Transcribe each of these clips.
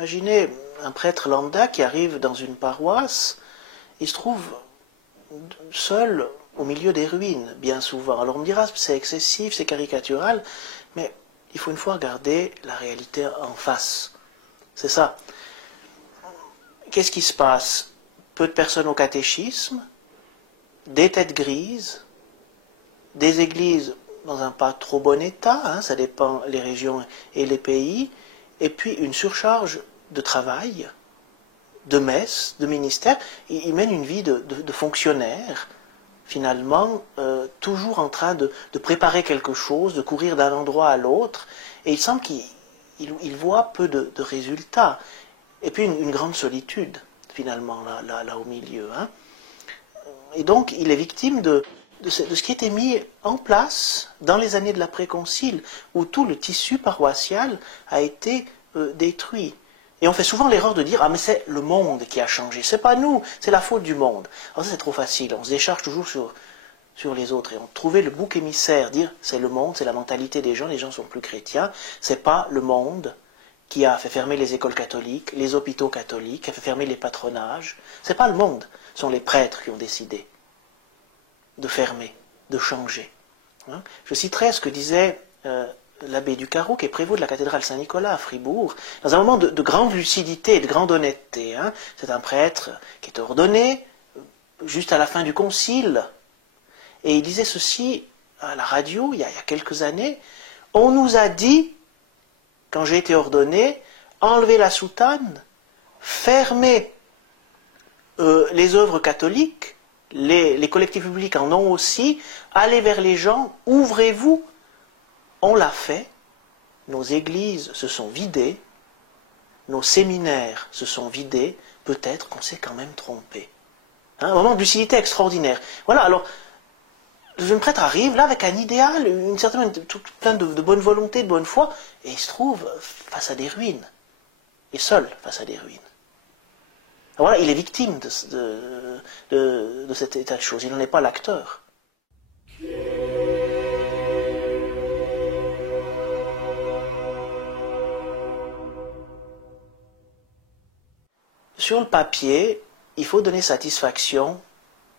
imaginez un prêtre lambda qui arrive dans une paroisse, il se trouve seul au milieu des ruines, bien souvent. Alors on me dira, c'est excessif, c'est caricatural, mais il faut une fois regarder la réalité en face. C'est ça. Qu'est-ce qui se passe? Peu de personnes au catéchisme, des têtes grises, des églises dans un pas trop bon état, hein, ça dépend les régions et les pays, et puis une surcharge de travail, de messes, de ministères. Ils mènent une vie de fonctionnaire, finalement, toujours en train de préparer quelque chose, de courir d'un endroit à l'autre, et il semble qu'ils voient peu de résultats. Et puis une grande solitude, finalement, là au milieu. Hein. Et donc, il est victime de ce qui était mis en place dans les années de l'après-concile, où tout le tissu paroissial a été détruit. Et on fait souvent l'erreur de dire « Ah, mais c'est le monde qui a changé, c'est pas nous, c'est la faute du monde. » Alors ça, c'est trop facile, on se décharge toujours sur les autres. Et on trouvait le bouc émissaire, dire « C'est le monde, c'est la mentalité des gens sont plus chrétiens, c'est pas le monde qui a fait fermer les écoles catholiques, les hôpitaux catholiques, qui a fait fermer les patronages. C'est pas le monde, ce sont les prêtres qui ont décidé de fermer, de changer. » Hein. Je citerai ce que disait l'abbé Ducarreau, qui est prévôt de la cathédrale Saint-Nicolas à Fribourg, dans un moment de grande lucidité et de grande honnêteté. Hein. C'est un prêtre qui est ordonné juste à la fin du concile. Et il disait ceci à la radio il y a quelques années. « On nous a dit, quand j'ai été ordonné, enlever la soutane, fermer les œuvres catholiques, les collectifs publics en ont aussi, allez vers les gens, ouvrez-vous. » On l'a fait, nos églises se sont vidées, nos séminaires se sont vidés, peut-être qu'on s'est quand même trompé. Hein, un moment de lucidité extraordinaire. Voilà, alors, le jeune prêtre arrive là avec un idéal, une certaine, plein de bonne volonté, de bonne foi, et il se trouve face à des ruines, et seul face à des ruines. Alors voilà, il est victime de cet état de choses, il n'en est pas l'acteur. Sur le papier, il faut donner satisfaction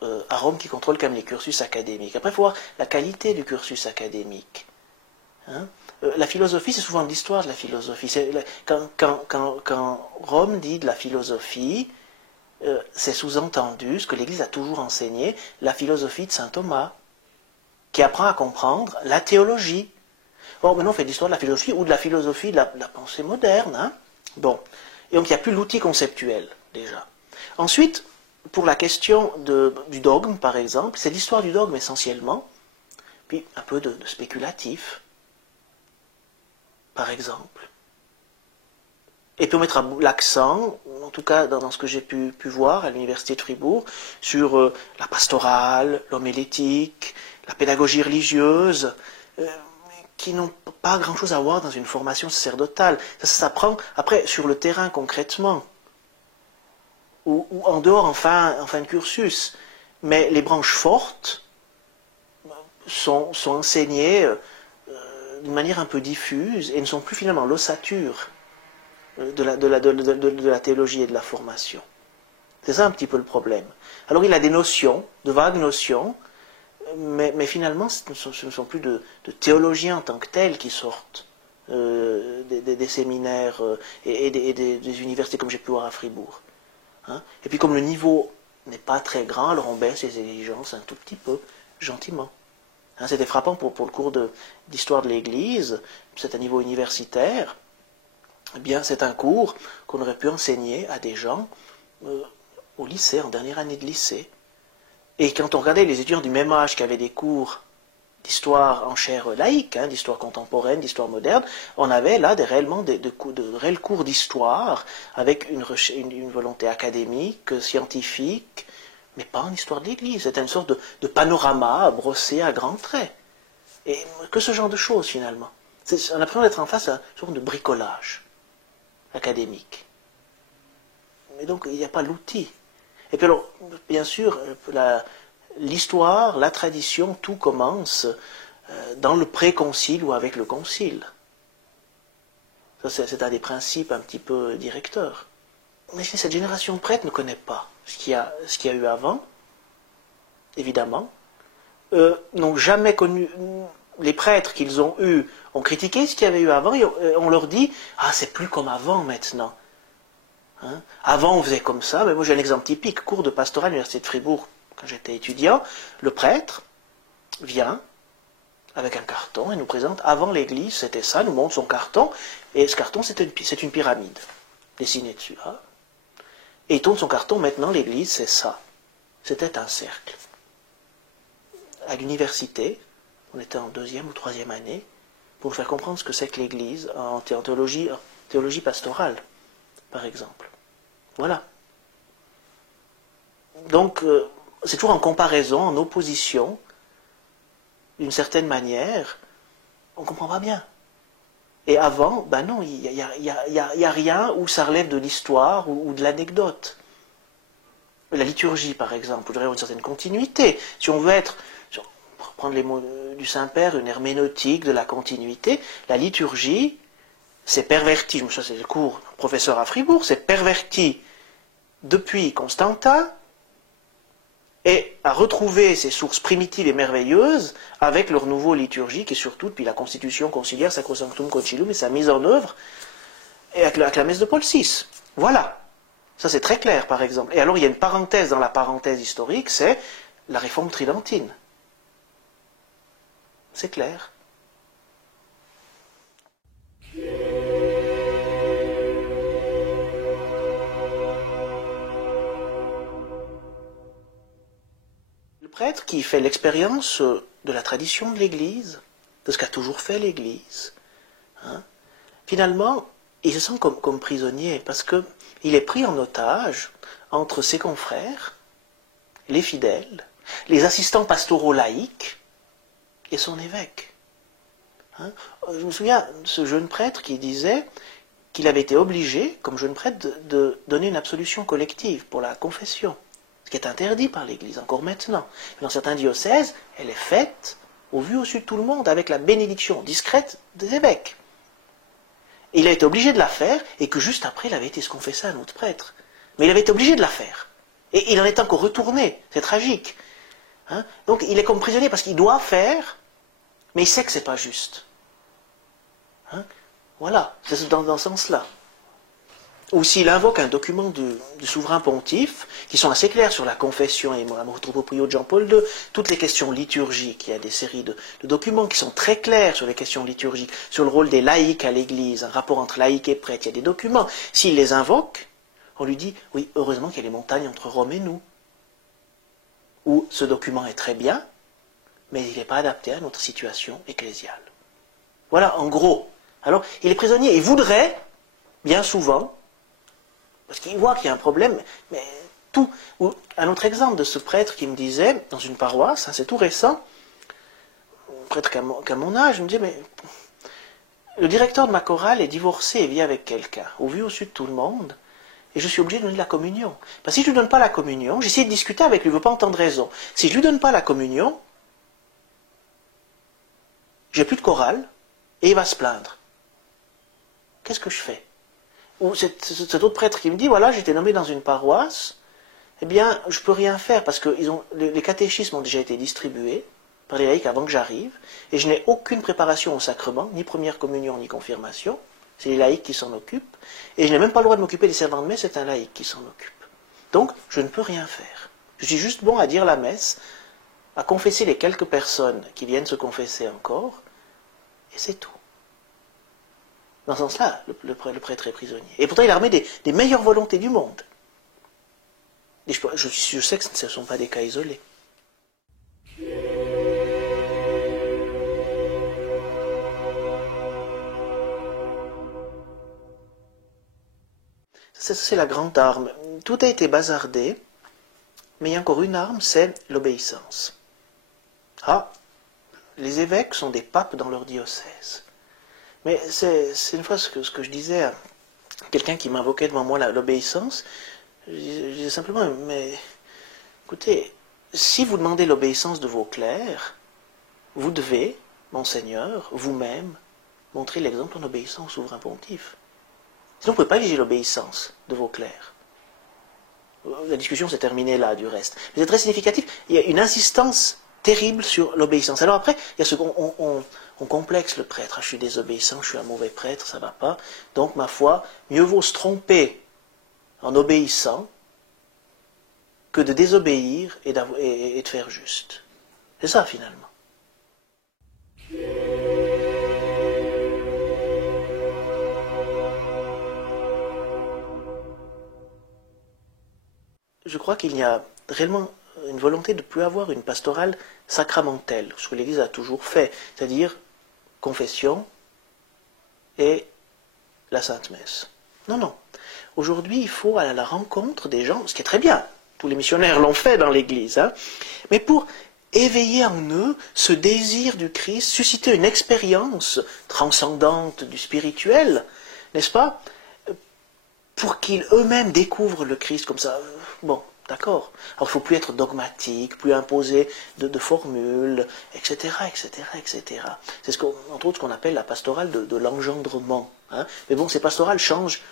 à Rome qui contrôle quand même les cursus académiques. Après, il faut voir la qualité du cursus académique. Hein. La philosophie, c'est souvent de l'histoire de la philosophie. Quand Rome dit de la philosophie, c'est sous-entendu ce que l'Église a toujours enseigné, la philosophie de saint Thomas, qui apprend à comprendre la théologie. Or, maintenant, on fait de l'histoire de la philosophie ou de la philosophie de la pensée moderne. Hein. Bon. Et donc il n'y a plus l'outil conceptuel, déjà. Ensuite, pour la question du dogme, par exemple, c'est l'histoire du dogme essentiellement, puis un peu de spéculatif, par exemple. Et puis on mettra l'accent, en tout cas dans ce que j'ai pu voir à l'université de Fribourg, sur la pastorale, l'homilétique, la pédagogie religieuse, qui n'ont pas grand-chose à voir dans une formation sacerdotale. Ça s'apprend après sur le terrain concrètement, ou en dehors en fin de cursus. Mais les branches fortes sont enseignées d'une manière un peu diffuse et ne sont plus finalement l'ossature de la théologie et de la formation. C'est ça un petit peu le problème. Alors il a des notions, de vagues notions, mais finalement, ce ne sont plus de théologiens en tant que tels qui sortent des séminaires et des universités comme j'ai pu voir à Fribourg. Hein. Et puis comme le niveau n'est pas très grand, alors on baisse les exigences un tout petit peu, gentiment. Hein, c'était frappant pour le cours d'histoire de l'Église, c'est un niveau universitaire. Eh bien, c'est un cours qu'on aurait pu enseigner à des gens au lycée, en dernière année de lycée. Et quand on regardait les étudiants du même âge qui avaient des cours d'histoire en chaire laïque, hein, d'histoire contemporaine, d'histoire moderne, on avait là de réels cours d'histoire avec une volonté académique, scientifique, mais pas en histoire de l'Église. C'était une sorte de panorama brossé à grands traits. Et que ce genre de choses finalement. On a l'impression d'être en face à une sorte de bricolage académique. Mais donc il n'y a pas l'outil. Et puis alors, bien sûr, l'histoire, la tradition, tout commence dans le pré-concile ou avec le concile. C'est un des principes un petit peu directeurs. Mais cette génération de prêtres ne connaît pas ce qu'il y a eu avant, évidemment. N'ont jamais connu... Les prêtres qu'ils ont eus ont critiqué ce qu'il y avait eu avant, et on leur dit « Ah, c'est plus comme avant maintenant. Hein. Avant, on faisait comme ça. » Mais moi, j'ai un exemple typique. Cours de pastorat à l'université de Fribourg, quand j'étais étudiant. Le prêtre vient avec un carton et nous présente, avant l'église, c'était ça, nous montre son carton, et ce carton, c'est une pyramide, dessinée dessus. Hein. Et il tourne son carton, maintenant l'église, c'est ça. C'était un cercle. À l'université, on était en 2e ou 3e année, pour nous faire comprendre ce que c'est que l'église en théologie pastorale, par exemple. Voilà. Donc, c'est toujours en comparaison, en opposition, d'une certaine manière, on ne comprend pas bien. Et avant, ben non, il n'y a rien où ça relève de l'histoire ou de l'anecdote. La liturgie, par exemple, voudrait avoir une certaine continuité. Si on veut être, pour prendre les mots du Saint-Père, une herméneutique de la continuité, la liturgie, c'est perverti, ça c'est le cours professeur à Fribourg, c'est perverti depuis Constantin, et à retrouver ces sources primitives et merveilleuses avec leur nouveau liturgique, et surtout depuis la constitution conciliaire Sacrosanctum Concilium et sa mise en œuvre, et avec la messe de Paul VI. Voilà. Ça c'est très clair, par exemple. Et alors il y a une parenthèse dans la parenthèse historique, c'est la réforme tridentine. C'est clair. Le prêtre qui fait l'expérience de la tradition de l'Église, de ce qu'a toujours fait l'Église, hein, finalement, il se sent comme prisonnier, parce qu'il est pris en otage entre ses confrères, les fidèles, les assistants pastoraux laïcs, et son évêque. Hein. Je me souviens de ce jeune prêtre qui disait qu'il avait été obligé, comme jeune prêtre, de donner une absolution collective pour la confession, ce qui est interdit par l'Église, encore maintenant. Mais dans certains diocèses, elle est faite au vu au su de tout le monde, avec la bénédiction discrète des évêques. Et il a été obligé de la faire, et que juste après, il avait été se confesser à un autre prêtre. Mais il avait été obligé de la faire. Et il en est encore retourné, c'est tragique. Hein. Donc il est comme prisonnier parce qu'il doit faire, mais il sait que c'est pas juste. Hein. Voilà, c'est dans ce sens-là. Ou s'il invoque un document du souverain pontife, qui sont assez clairs sur la confession et la Motu Proprio de Jean-Paul II, toutes les questions liturgiques, il y a des séries de documents qui sont très clairs sur les questions liturgiques, sur le rôle des laïcs à l'Église, un rapport entre laïcs et prêtres, il y a des documents. S'il les invoque, on lui dit, oui, heureusement qu'il y a les montagnes entre Rome et nous. Ou ce document est très bien, mais il n'est pas adapté à notre situation ecclésiale. Voilà, en gros. Alors, il est prisonnier et voudrait, bien souvent, parce qu'il voit qu'il y a un problème, mais tout. Ou un autre exemple de ce prêtre qui me disait, dans une paroisse, hein, c'est tout récent, un prêtre qu'à mon âge, il me disait, mais le directeur de ma chorale est divorcé et vit avec quelqu'un, au vu au su de tout le monde, et je suis obligé de donner la communion. Parce que si je ne lui donne pas la communion, j'essaie de discuter avec lui, il ne veut pas entendre raison. Si je ne lui donne pas la communion, j'ai plus de chorale, et il va se plaindre. Qu'est-ce que je fais? Ou cet autre prêtre qui me dit, voilà, j'étais nommé dans une paroisse, eh bien, je ne peux rien faire, parce que les catéchismes ont déjà été distribués par les laïcs avant que j'arrive, et je n'ai aucune préparation au sacrement, ni première communion, ni confirmation. C'est les laïcs qui s'en occupent, et je n'ai même pas le droit de m'occuper des servants de messe, c'est un laïc qui s'en occupe. Donc, je ne peux rien faire. Je suis juste bon à dire la messe, à confesser les quelques personnes qui viennent se confesser encore, et c'est tout. Dans ce sens-là, le prêtre est prisonnier. Et pourtant, il est armé des meilleures volontés du monde. Et je sais que ce ne sont pas des cas isolés. C'est la grande arme. Tout a été bazardé, mais il y a encore une arme, c'est l'obéissance. Ah, les évêques sont des papes dans leur diocèse. Mais c'est une fois ce que je disais à quelqu'un qui m'invoquait devant moi l'obéissance. Je disais simplement, mais écoutez, si vous demandez l'obéissance de vos clercs, vous devez, Monseigneur, vous-même, montrer l'exemple en obéissant au souverain pontife. Sinon, vous ne pouvez pas exiger l'obéissance de vos clercs. La discussion s'est terminée là, du reste. Mais c'est très significatif. Il y a une insistance terrible sur l'obéissance. Alors après, il y a ce qu'on on complexe le prêtre. Ah, je suis désobéissant, je suis un mauvais prêtre, ça ne va pas. Donc, ma foi, mieux vaut se tromper en obéissant que de désobéir et de faire juste. C'est ça, finalement. Je crois qu'il y a réellement une volonté de ne plus avoir une pastorale sacramentelle, ce que l'Église a toujours fait, c'est-à-dire confession et la Sainte Messe. Non, non. Aujourd'hui, il faut aller à la rencontre des gens, ce qui est très bien. Tous les missionnaires l'ont fait dans l'Église, hein, mais pour éveiller en eux ce désir du Christ, susciter une expérience transcendante du spirituel, n'est-ce pas, pour qu'ils eux-mêmes découvrent le Christ comme ça. Bon, d'accord. Alors il ne faut plus être dogmatique, plus imposer de formules, etc., etc., etc. C'est entre autres ce qu'on appelle la pastorale de l'engendrement. Hein. Mais bon, ces pastorales changent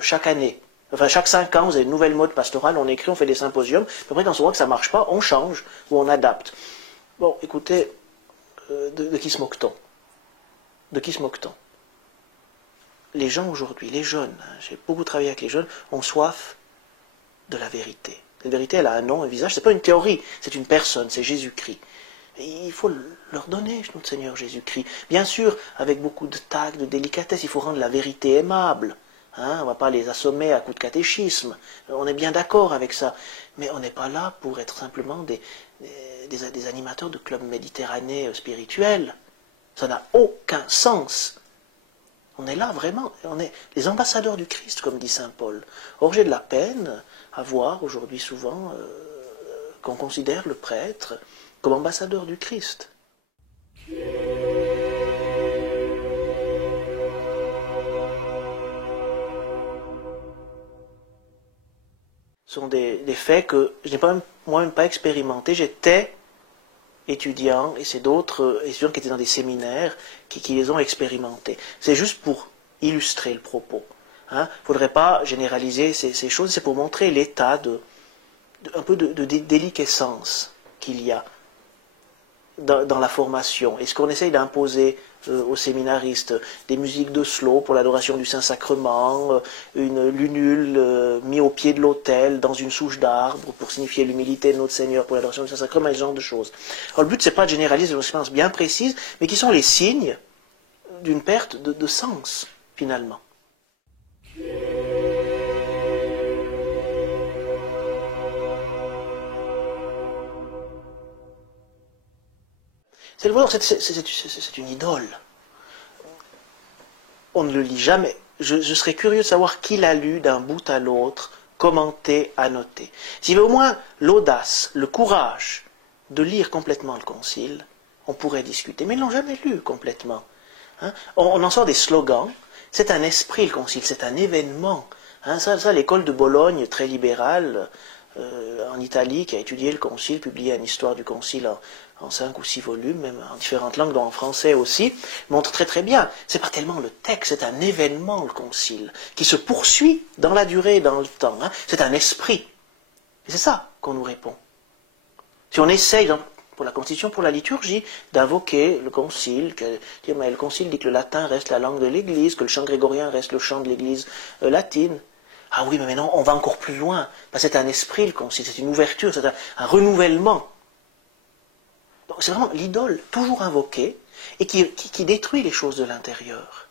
chaque année. Enfin, chaque 5 ans, vous avez une nouvelle mode pastorale, on écrit, on fait des symposiums, puis après, quand on voit que ça ne marche pas, on change ou on adapte. Bon, écoutez, de qui se moque-t-on? De qui se moque-t-on? Les gens aujourd'hui, les jeunes, hein, j'ai beaucoup travaillé avec les jeunes, ont soif de la vérité. La vérité, elle a un nom, un visage, c'est pas une théorie, c'est une personne, c'est Jésus-Christ. Et il faut leur donner notre Seigneur Jésus-Christ. Bien sûr, avec beaucoup de tact, de délicatesse, il faut rendre la vérité aimable. Hein, on ne va pas les assommer à coups de catéchisme. On est bien d'accord avec ça. Mais on n'est pas là pour être simplement des animateurs de clubs méditerranéens spirituels. Ça n'a aucun sens. On est là vraiment, on est les ambassadeurs du Christ, comme dit saint Paul. Or, j'ai de la peine à voir aujourd'hui souvent qu'on considère le prêtre comme ambassadeur du Christ. Ce sont des faits que je n'ai moi-même pas expérimentés. J'étais étudiant, et c'est d'autres étudiants qui étaient dans des séminaires qui les ont expérimentés. C'est juste pour illustrer le propos. Il ne faudrait pas généraliser ces choses, c'est pour montrer l'état un peu de déliquescence qu'il y a dans la formation. Et ce qu'on essaye d'imposer aux séminaristes, des musiques de slow pour l'adoration du Saint-Sacrement, une lunule mis au pied de l'autel dans une souche d'arbre pour signifier l'humilité de notre Seigneur pour l'adoration du Saint-Sacrement, et ce genre de choses. Alors le but, c'est pas de généraliser des expériences bien précises, mais qui sont les signes d'une perte de sens, finalement. C'est le voleur, c'est une idole. On ne le lit jamais. Je serais curieux de savoir qui l'a lu d'un bout à l'autre, commenté, annoté. S'il y avait au moins l'audace, le courage de lire complètement le Concile, on pourrait discuter. Mais ils ne l'ont jamais lu complètement. Hein, on en sort des slogans. C'est un esprit, le Concile, c'est un événement. Hein, ça, l'école de Bologne, très libérale, en Italie, qui a étudié le Concile, publié une histoire du Concile en 5 ou 6 volumes, même en différentes langues, dont en français aussi, montre très très bien. C'est pas tellement le texte, c'est un événement, le Concile, qui se poursuit dans la durée et dans le temps. Hein. C'est un esprit. Et c'est ça qu'on nous répond. Si on essaye, pour la Constitution, pour la liturgie, d'invoquer le Concile, le Concile dit que le latin reste la langue de l'Église, que le chant grégorien reste le chant de l'Église latine. Ah oui, mais maintenant, on va encore plus loin. Parce que c'est un esprit, le Concile, c'est une ouverture, c'est un renouvellement. Donc c'est vraiment l'idole, toujours invoquée, et qui détruit les choses de l'intérieur.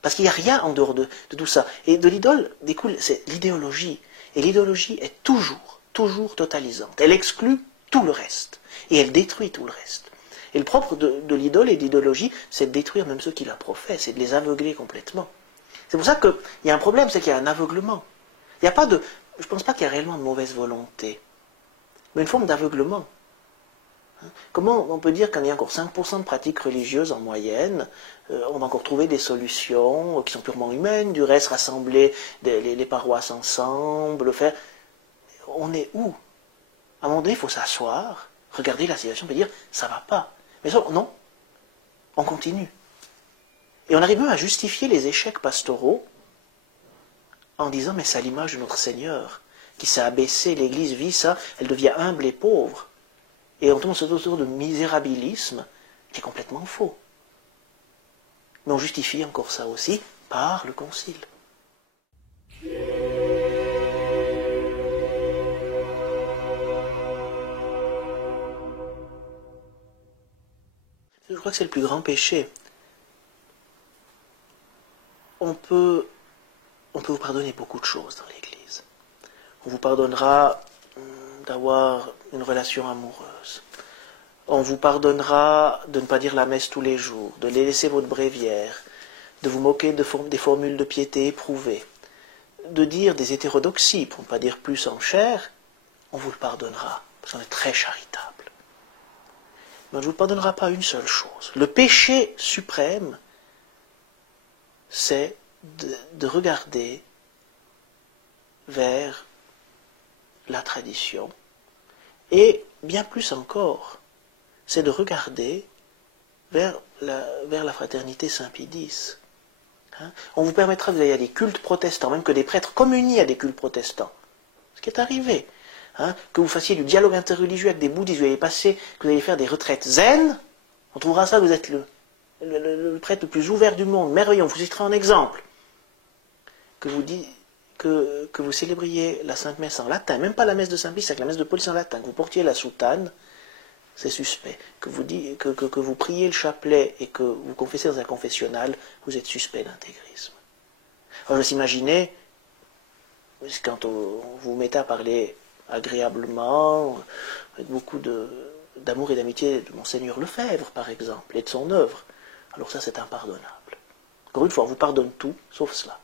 Parce qu'il n'y a rien en dehors de tout ça. Et de l'idole découle, c'est l'idéologie. Et l'idéologie est toujours totalisante. Elle exclut tout le reste. Et elle détruit tout le reste. Et le propre de l'idole et de l'idéologie, c'est de détruire même ceux qui la professent, c'est de les aveugler complètement. C'est pour ça qu'il y a un problème, c'est qu'il y a un aveuglement. Il n'y a pas de... Je ne pense pas qu'il y a réellement de mauvaise volonté, mais une forme d'aveuglement. Comment on peut dire qu'il y a encore 5% de pratiques religieuses en moyenne, on va encore trouver des solutions qui sont purement humaines, du reste rassembler les paroisses ensemble, faire... On est où? À un moment donné, il faut s'asseoir, regarder la situation et dire, ça ne va pas. Mais ça, non, on continue. Et on arrive même à justifier les échecs pastoraux en disant, mais c'est à l'image de notre Seigneur, qui s'est abaissé, l'Église vit ça, elle devient humble et pauvre. Et on tombe autour de misérabilisme qui est complètement faux. Mais on justifie encore ça aussi par le Concile. Je crois que c'est le plus grand péché. On peut vous pardonner beaucoup de choses dans l'Église. On vous pardonnera d'avoir une relation amoureuse. On vous pardonnera de ne pas dire la messe tous les jours, de laisser votre bréviaire, de vous moquer des formules de piété éprouvées, de dire des hétérodoxies, pour ne pas dire plus en chair, on vous le pardonnera, parce qu'on est très charitable. Mais on ne vous pardonnera pas une seule chose. Le péché suprême, c'est de regarder vers la tradition, et bien plus encore, c'est de regarder vers la fraternité Saint-Pie X. On vous permettra d'aller à des cultes protestants, même que des prêtres communient à des cultes protestants. Ce qui est arrivé. Que vous fassiez du dialogue interreligieux avec des bouddhistes, que vous allez faire des retraites zen, on trouvera ça, vous êtes le prêtre le plus ouvert du monde, merveilleux, on vous citera en exemple. Que vous célébriez la Sainte Messe en latin, même pas la messe de Saint-Pie, c'est la messe de Paul en latin, que vous portiez la soutane, c'est suspect. Que vous priez le chapelet et que vous confessez dans un confessionnal, vous êtes suspect d'intégrisme. Alors je s'imaginais, quand vous vous mettez à parler agréablement, avec beaucoup d'amour et d'amitié de Monseigneur Lefebvre, par exemple, et de son œuvre, alors ça c'est impardonnable. Encore une fois, on vous pardonne tout, sauf cela.